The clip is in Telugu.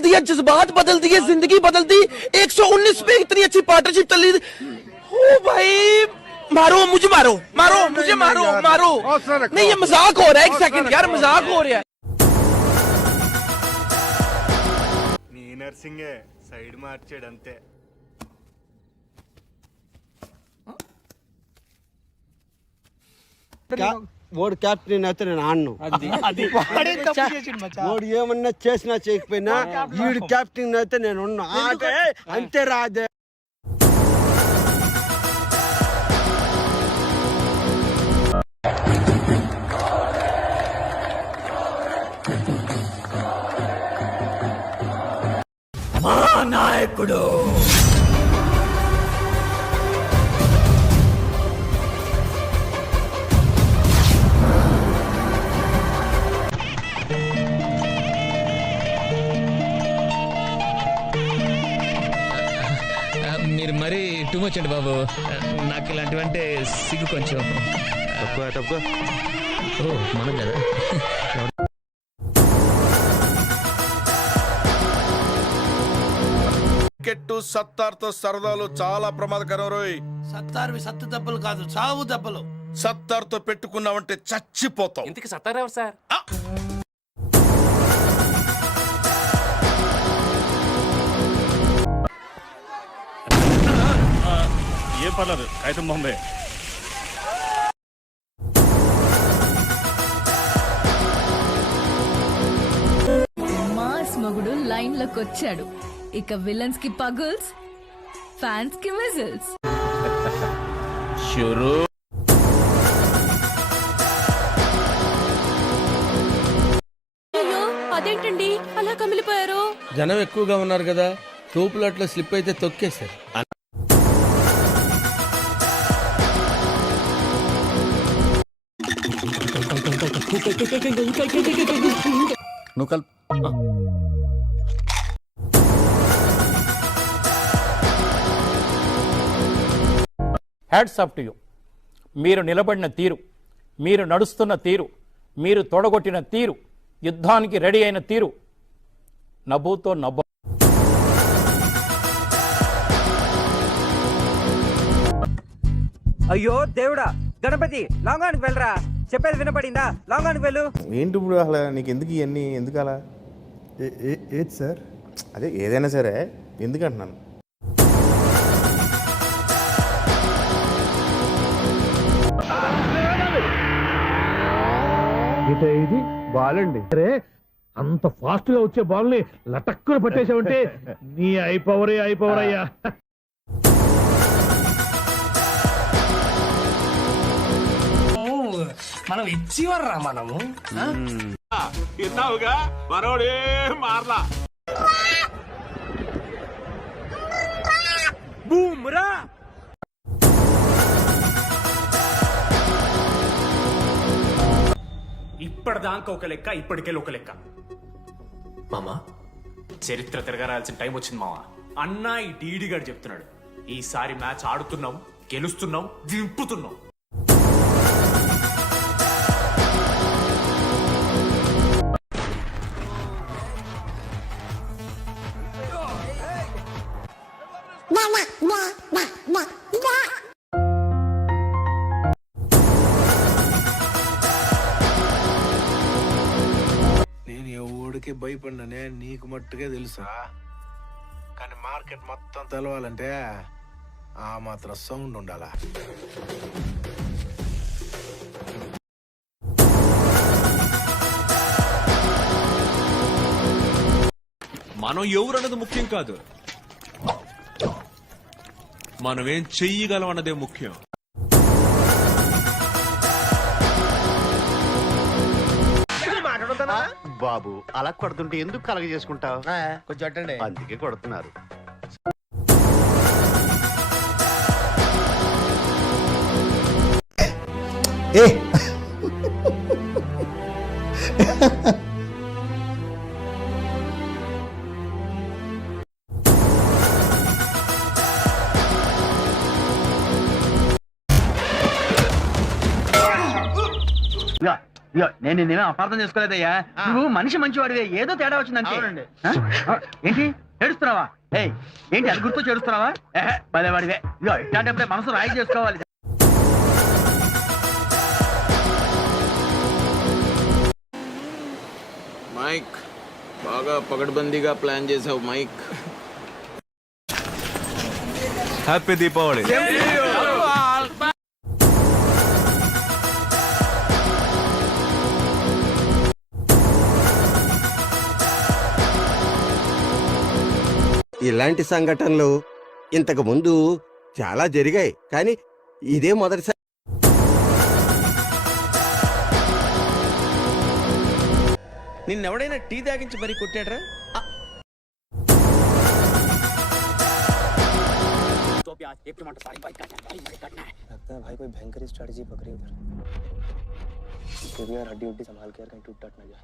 दिया जज्बात बदल दिए जिंदगी बदल दी 119 पे इतनी अच्छी पार्टनरशिप चली ओ भाई मारो मुझे मारो मारो मुझे मारो मारो नहीं ये मजाक हो रहा है एक सेकंड यार मजाक हो रहा है నీ నర్సింగే సైడ్ మార్చాడు అంతే ఓడి క్యాప్టెన్ అయితే నేను ఆడను. ఓడి ఏమన్నా చేసినా చేయకపోయినా వీడు క్యాప్టెన్ అయితే నేను అంతే రాదే. ఆ, టూ మచ్ అండి బాబు. నాకు ఇలాంటివంటే సిగ్గు కొంచెం. తక్కువ తక్కువ ఓ మనం కదా. క్రికెట్ సత్తార్తో సరదాలు చాలా ప్రమాదకరం రోయ్. సత్తారువి సత్తు దెబ్బలు కాదు చావు దెబ్బలు. సత్తార్తో పెట్టుకున్నావంటే చచ్చిపోతావు. ఇంతకి సత్తారెవరు సార్? ఏ పర్లేదు అయితే బొంబే మాస్ మొగుడు లైన్లోకి వచ్చాడు. ఇక విలన్స్కి పగుల్స్ ఫ్యాన్స్కి విజిల్స్ అదేంటండి? అలా కమిలిపోయారు. జనం ఎక్కువగా ఉన్నారు కదా తోపులట్లో స్లిప్ అయితే తొక్కేశారు. నువ్వు కల్ హ్యాట్స్ ఆఫ్ టు యూ మీరు నిలబడిన తీరు మీరు నడుస్తున్న తీరు మీరు తొడగొట్టిన తీరు యుద్ధానికి రెడీ అయిన తీరు. నవ్వుతో నవ్వ అయ్యో దేవుడా గణపతి లాంగానికి వెళ్ళరా? చెప్పేది వినపడిందా? లాంగానికి వెళ్ళు. ఏంటి ఇప్పుడు అసలు నీకు ఎందుకు ఇవన్నీ ఎందుకు అలా ఏది సార్? అదే ఏదైనా సరే ఎందుకు అంటున్నాను ఇది బాల్ అండి అరే అంత ఫాస్ట్గా వచ్చే బాల్ని లటక్కున పట్టేసావంటే నీ ఐ పవరే మనం ఇచ్చి వర్రా మనము విన్నావుగా మనోడే మార్లా. ఇప్పటిదాకా ఒక లెక్క ఇప్పటికెళ్ళి ఒక లెక్క. మామా? చరిత్ర తిరగరాల్సిన టైం వచ్చింది మామా అన్నా ఈ డీడీ గారు చెప్తున్నాడు. ఈసారి మ్యాచ్ ఆడుతున్నాం గెలుస్తున్నాం దింపుతున్నాం. ఎవడికి భయపడిననే నీకు మట్టుకే తెలుసా? కానీ మార్కెట్ మొత్తం తెలవాలంటే ఆ మాత్రం సౌండ్ ఉండాలా? మనం ఎవరన్నది ముఖ్యం కాదు. మనం ఏం చెయ్యగలం అన్నదే ముఖ్యం. బాబు అలా కొడుతుంటే ఎందుకు కలగ చేసుకుంటావు? కొంచెం అట్టండి. అందుకే కొడుతున్నారు. ఏ! ఇదిగో, నేను నిన్నేమో అపార్థం చేసుకోలేదయ్యా. నువ్వు మనిషి మంచివాడివే ఏదో తేడా వచ్చిందంటే? ఆ, ఏంటి? ఏడుస్తున్నావా? ఏయ్ ఏంటి అది గుర్తు చేడుస్తున్నావా ఇదిగో ఇట్లాంటప్పుడే మనసు రాయి చేసుకోవాలి. మైక్ బాగా పగడ్బందీగా ప్లాన్ చేసావు మైక్. హ్యాపీ దీపావళి. ఇలాంటి సంఘటనలు ఇంతకు ముందు చాలా జరిగాయి కానీ ఇదే మొదటిసారి నిన్నెవడైనా టీ తాగించి మరీ కొట్టాడ్రా भाई कोई भयंकर स्ट्रेटजी पकड़ी उधर हड्डी उड्डी संभाल के यार कहीं टूट टाट ना जाए